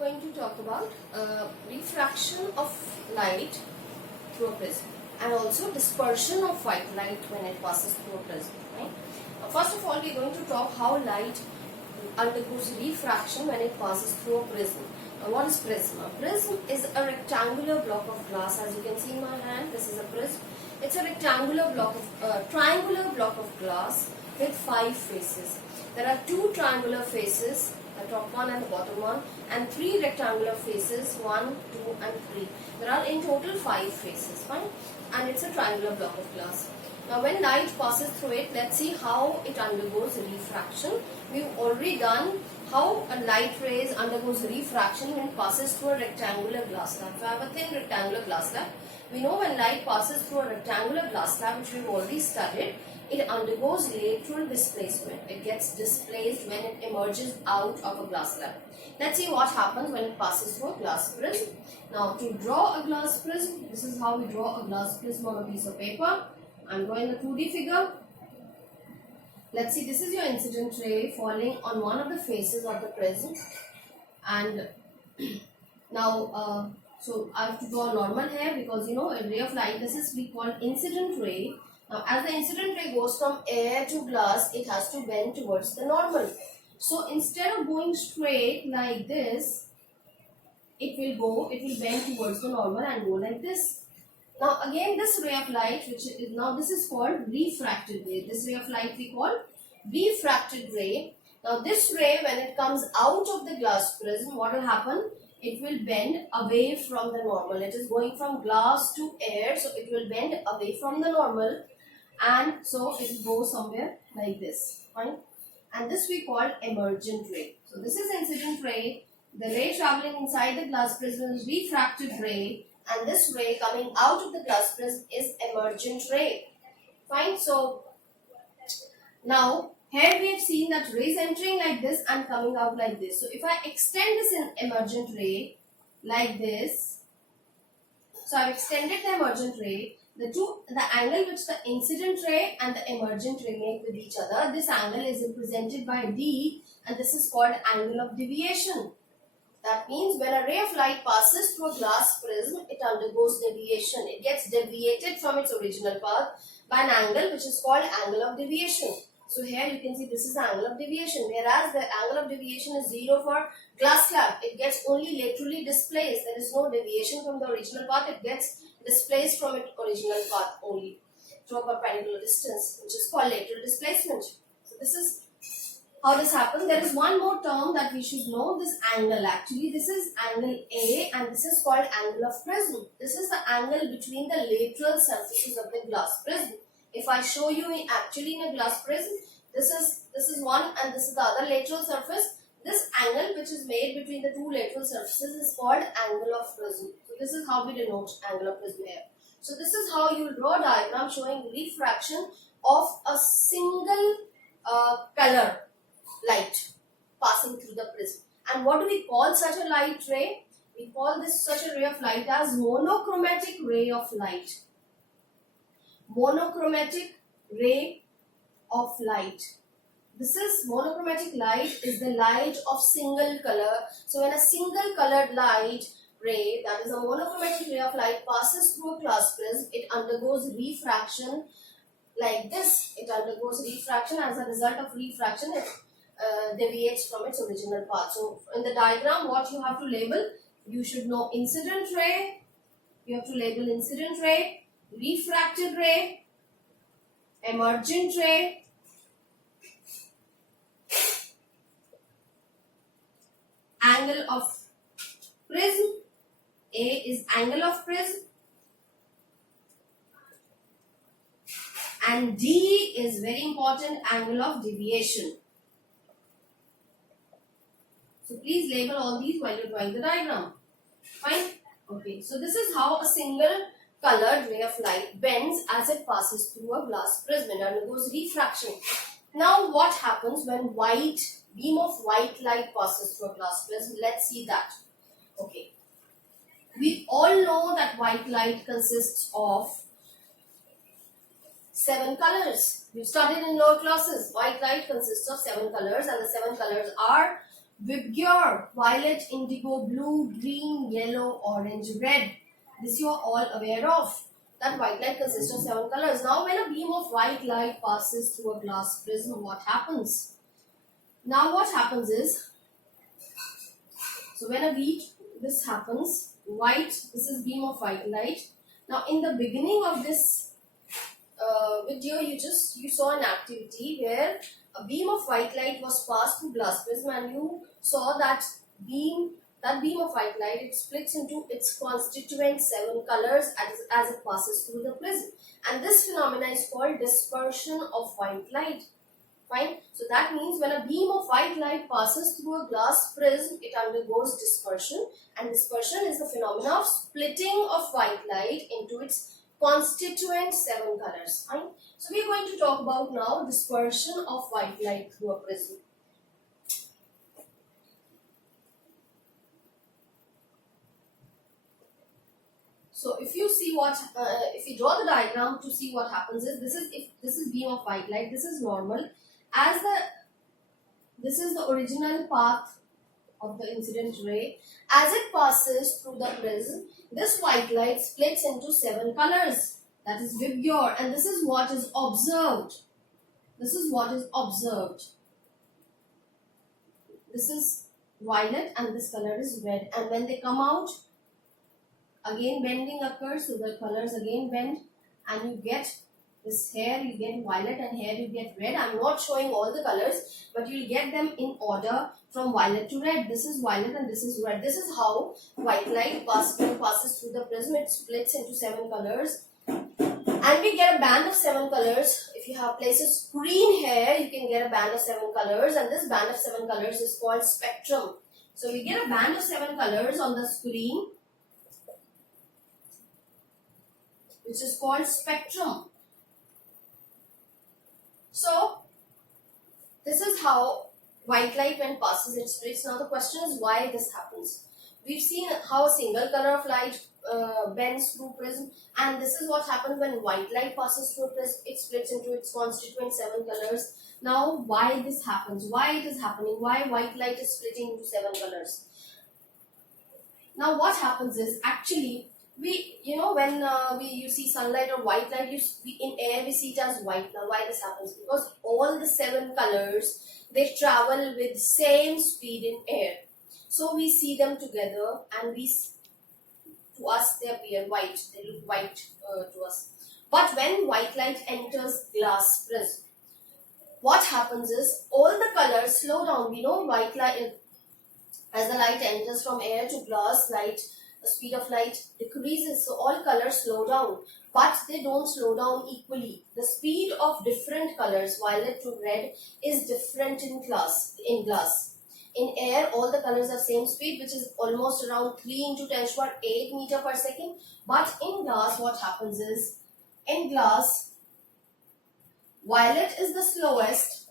going to talk about refraction of light through a prism and also dispersion of white light when it passes through a prism. Right? First of all, we are going to talk how light undergoes refraction when it passes through a prism. Now, what is prism? A prism is a rectangular block of glass. As you can see in my hand, this is a prism. It's a rectangular block of triangular block of glass with 5 faces. There are 2 triangular faces, the top one and the bottom one, and 3 rectangular faces, 1, 2 and 3. There are in total 5 faces, fine? And it's a triangular block of glass. Now when light passes through it, let's see how it undergoes refraction. We've already done how a light rays undergoes refraction when it passes through a rectangular glass slab. So I have a thin rectangular glass slab. We know when light passes through a rectangular glass slab, which we've already studied, it undergoes lateral displacement. It gets displaced when it emerges out of a glass slab. Let's see what happens when it passes through a glass prism. Now to draw a glass prism, this is how we draw a glass prism on a piece of paper. I'm drawing a 2D figure. Let's see, this is your incident ray falling on one of the faces of the prism. And now, so I have to draw normal here because you know a ray of light, this is we call incident ray. Now as the incident ray goes from air to glass, it has to bend towards the normal. So instead of going straight like this, it will bend towards the normal and go like this. Now again this ray of light, which is now this is called refracted ray. This ray of light we call refracted ray. Now this ray, when it comes out of the glass prism, what will happen? It will bend away from the normal. It is going from glass to air, so it will bend away from the normal, and so it will go somewhere like this, fine? And this we call emergent ray. So this is incident ray. The ray traveling inside the glass prism is refracted ray, and this ray coming out of the glass prism is emergent ray, fine? So now here we have seen that rays entering like this and coming out like this. So if I extend this in emergent ray like this, so I've extended the emergent ray, the angle which the incident ray and the emergent ray make with each other, this angle is represented by D, and this is called angle of deviation. That means when a ray of light passes through a glass prism, it undergoes deviation. It gets deviated from its original path by an angle which is called angle of deviation. So here you can see this is the angle of deviation, whereas the angle of deviation is 0 for glass slab. It gets only laterally displaced. There is no deviation from the original path. It gets displaced from its original path only through a perpendicular distance, which is called lateral displacement. So this is how this happens. There is one more term that we should know, this angle. Actually, this is angle A, and this is called angle of prism. This is the angle between the lateral surfaces of the glass prism. If I show you actually in a glass prism, this is one and this is the other lateral surface. This angle which is made between the 2 lateral surfaces is called angle of prism. So this is how we denote angle of prism here. So this is how you will draw a diagram showing refraction of a single color light passing through the prism. And what do we call such a light ray? We call such a ray of light as monochromatic ray of light. Monochromatic ray of light. This is monochromatic light is the light of single color. So when a single colored light ray, that is a monochromatic ray of light, passes through a glass prism, it undergoes refraction like this. It undergoes refraction. As a result of refraction, it deviates from its original path. So in the diagram, what you have to label, you should know incident ray. You have to label incident ray, refracted ray, emergent ray, angle of prism. A is angle of prism, and D is very important, angle of deviation. So please label all these while you're drawing the diagram. Fine? Okay, so this is how a single colored ray of light bends as it passes through a glass prism and undergoes refraction. Now what happens when beam of white light passes through a glass prism? Let's see that. Okay. We all know that white light consists of 7 colors. We've studied in lower classes. White light consists of 7 colors, and the 7 colors are Vigor, violet, indigo, blue, green, yellow, orange, red. This you are all aware of. That white light consists of 7 colors. Now when a beam of white light passes through a glass prism, what happens? Now what happens is, so when a beam, this happens, this is beam of white light. Now in the beginning of this video, you saw an activity where a beam of white light was passed through glass prism, and you saw that beam of white light, it splits into its constituent 7 colors as it passes through the prism, and this phenomena is called dispersion of white light. Fine. So that means when a beam of white light passes through a glass prism, it undergoes dispersion, and dispersion is the phenomena of splitting of white light into its constituent 7 colors. Fine. So we are going to talk about now dispersion of white light through a prism. So if you see if you draw the diagram to see what happens is, if this is beam of white light, this is normal. This is the original path of the incident ray. As it passes through the prism, this white light splits into 7 colors. That is vigor, and this is what is observed. This is what is observed. This is violet and this color is red. And when they come out, again bending occurs, so the colors again bend, and you get this, here you get violet and here you get red. I'm not showing all the colors, but you'll get them in order from violet to red. This is violet and this is red. This is how white light passes through the prism. It splits into 7 colors, and we get a band of 7 colors. If you have placed a screen here, you can get a band of 7 colors, and this band of 7 colors is called spectrum. So we get a band of 7 colors on the screen, which is called spectrum. So this is how white light, when passes, it splits. Now the question is why this happens. We've seen how a single color of light bends through prism, and this is what happens when white light passes through a prism. It splits into its constituent 7 colors. Now why this happens, why it is happening, why white light is splitting into 7 colors. Now what happens is, actually, when you see sunlight or white light, in air we see it as white. Now why this happens? Because all the 7 colors, they travel with same speed in air. So we see them together, and to us they appear white. They look white to us. But when white light enters glass prism, what happens is all the colors slow down. We know white light, as the light enters from air to glass, the speed of light decreases, so all colors slow down, but they don't slow down equally. The speed of different colors, violet to red, is different in glass. In air, all the colors are same speed, which is almost around 3 × 10⁸ meter per second. But in glass, what happens is, in glass, violet is the slowest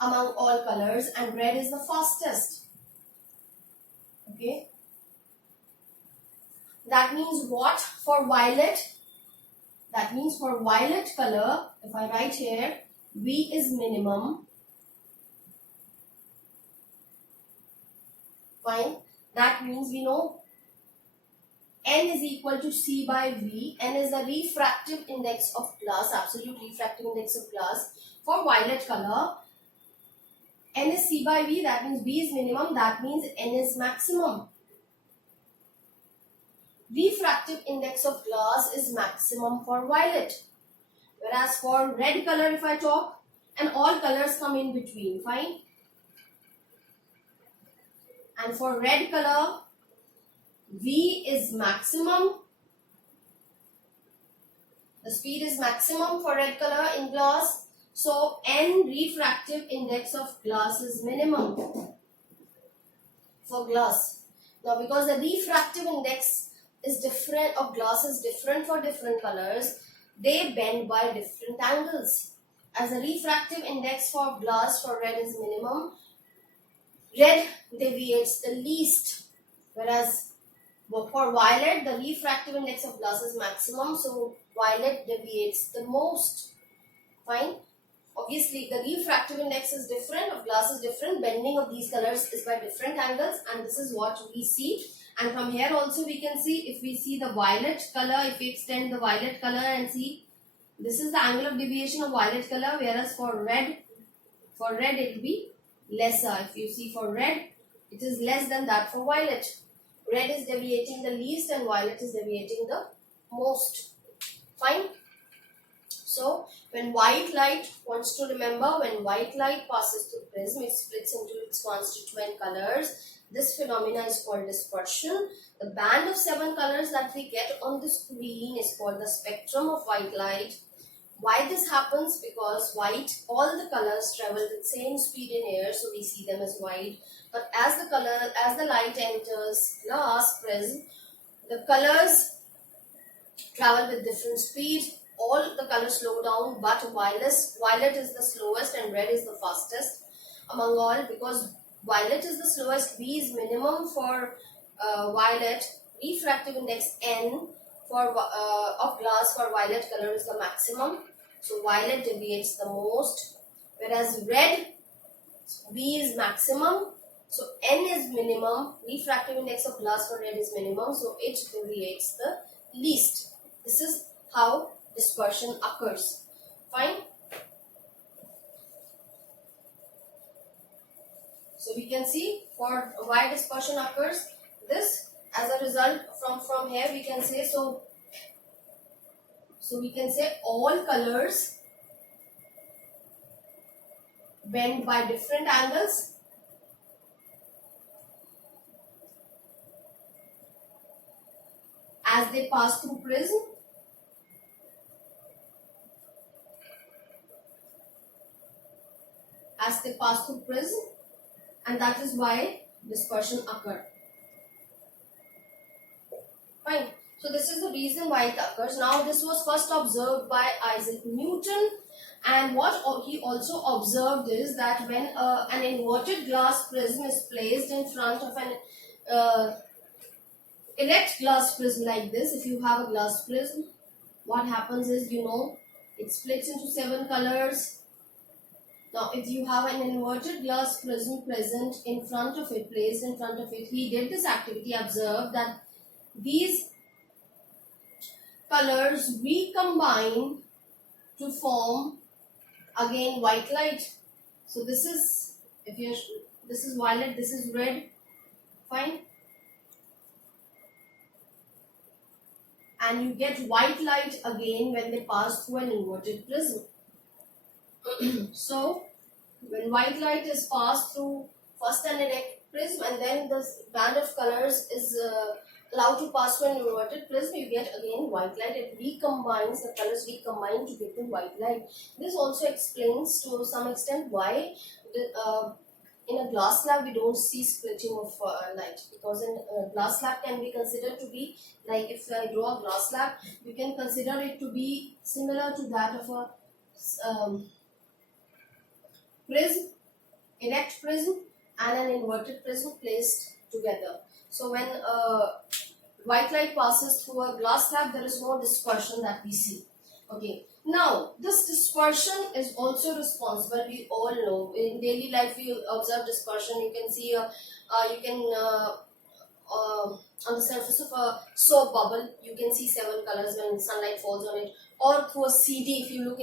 among all colors, and red is the fastest. Okay, that means what? For violet, that means for violet color, if I write here, V is minimum. Fine. That means we know N is equal to C by V. N is the refractive index of glass, absolute refractive index of glass. For violet color, N is C by V, that means V is minimum, that means N is maximum. Refractive index of glass is maximum for violet. Whereas for red color, if I talk, and all colors come in between, fine. And for red color, V is maximum. The speed is maximum for red color in glass. So N refractive index of glass is minimum for glass. Now because the refractive index is different of glass is different for different colors, they bend by different angles. As the refractive index for glass for red is minimum, red deviates the least, whereas for violet the refractive index of glass is maximum, so violet deviates the most. Fine. Obviously, the refractive index is different, of glass is different, bending of these colors is by different angles, and this is what we see. And from here also we can see, if we see the violet color, if we extend the violet color and see, this is the angle of deviation of violet color, whereas for red it will be lesser. If you see for red, it is less than that for violet. Red is deviating the least and violet is deviating the most. Fine. So, when white light, wants to remember, when white light passes through prism, it splits into its constituent colors. This phenomena is called dispersion. The band of 7 colors that we get on the screen is called the spectrum of white light. Why this happens? Because white, all the colors travel with same speed in air, so we see them as white. But as the light enters glass prism, the colors travel with different speed. All the colors slow down, but violet is the slowest and red is the fastest among all. Because violet is the slowest, V is minimum for violet. Refractive index N for of glass for violet color is the maximum. So violet deviates the most, whereas red, V is maximum. So N is minimum. Refractive index of glass for red is minimum, so it deviates the least. This is how dispersion occurs. Fine. So we can see for why dispersion occurs. This, as a result, from here we can say, so we can say all colors bend by different angles as they pass through prism. And that is why dispersion occurs. Fine. So this is the reason why it occurs. Now this was first observed by Isaac Newton, and what he also observed is that when an inverted glass prism is placed in front of an erect glass prism like this, if you have a glass prism, what happens is, it splits into 7 colors. Now, if you have an inverted glass prism present in front of it, placed in front of it, he did this activity, observed that these colors recombine to form again white light. So this is, this is violet, this is red. Fine. And you get white light again when they pass through an inverted prism. So, when white light is passed through first an erect prism and then the band of colors is allowed to pass through an inverted prism, you get again white light. It recombines, the colors recombine to get the white light. This also explains to some extent why in a glass slab we don't see splitting of light, because in a glass slab can be considered to be, like if I draw a glass slab, we can consider it to be similar to that of a prism, erect prism and an inverted prism placed together. So when white light passes through a glass slab, there is no dispersion that we see. Okay. Now, this dispersion is also responsible, we all know, in daily life we observe dispersion. You can see, on the surface of a soap bubble, you can see 7 colors when sunlight falls on it. Or through a CD, if you look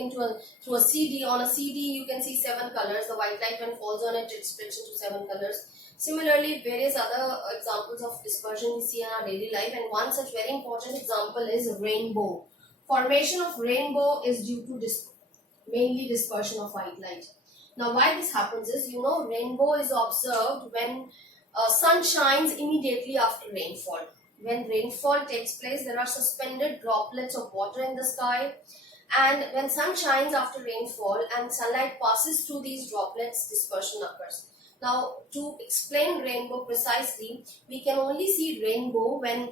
through a CD, on a CD you can see 7 colors. The white light when falls on it, it splits into 7 colors. Similarly, various other examples of dispersion we see in our daily life, and one such very important example is rainbow. Formation of rainbow is due to mainly dispersion of white light. Now, why this happens is, rainbow is observed when sun shines immediately after rainfall. When rainfall takes place, there are suspended droplets of water in the sky, and when sun shines after rainfall and sunlight passes through these droplets, dispersion occurs. Now, to explain rainbow precisely, we can only see rainbow when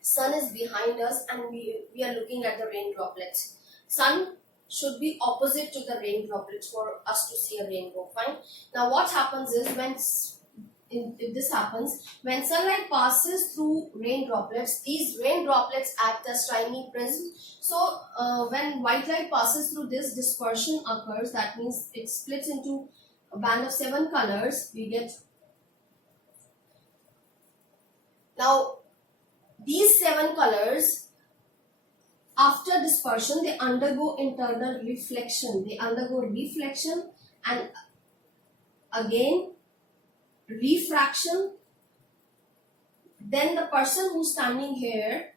sun is behind us and we are looking at the rain droplets. Sun should be opposite to the rain droplets for us to see a rainbow. Fine. Now, what happens is, when if this happens, when sunlight passes through rain droplets, these rain droplets act as tiny prisms. So when white light passes through this, dispersion occurs. That means it splits into a band of 7 colors. We get now these 7 colors. After dispersion, they undergo internal reflection. They undergo reflection and again refraction. Then the person who's standing here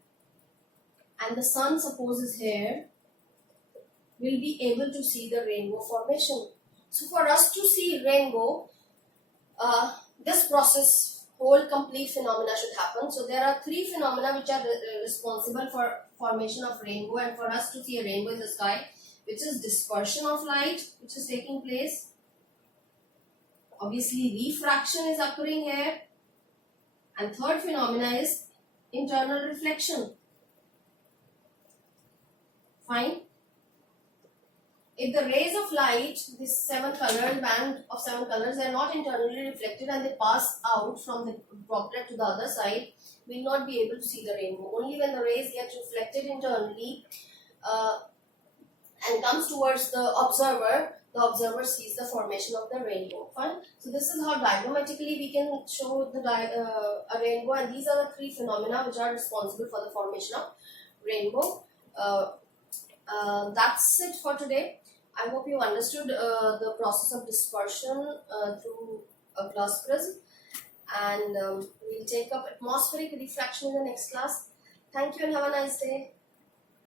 and the sun suppose is here will be able to see the rainbow formation. So for us to see rainbow, this process, whole complete phenomena should happen. So there are 3 phenomena which are responsible for formation of rainbow, and for us to see a rainbow in the sky, which is dispersion of light which is taking place. Obviously refraction is occurring here, and third phenomena is internal reflection. Fine. If the rays of light, this 7 color band of 7 colors, are not internally reflected and they pass out from the droplet to the other side, we will not be able to see the rainbow. Only when the rays get reflected internally and comes towards the observer sees the formation of the rainbow. Fine. So this is how diagrammatically we can show the a rainbow, and these are the 3 phenomena which are responsible for the formation of rainbow. That's it for today. I hope you understood the process of dispersion through a glass prism, and we'll take up atmospheric refraction in the next class. Thank you and have a nice day.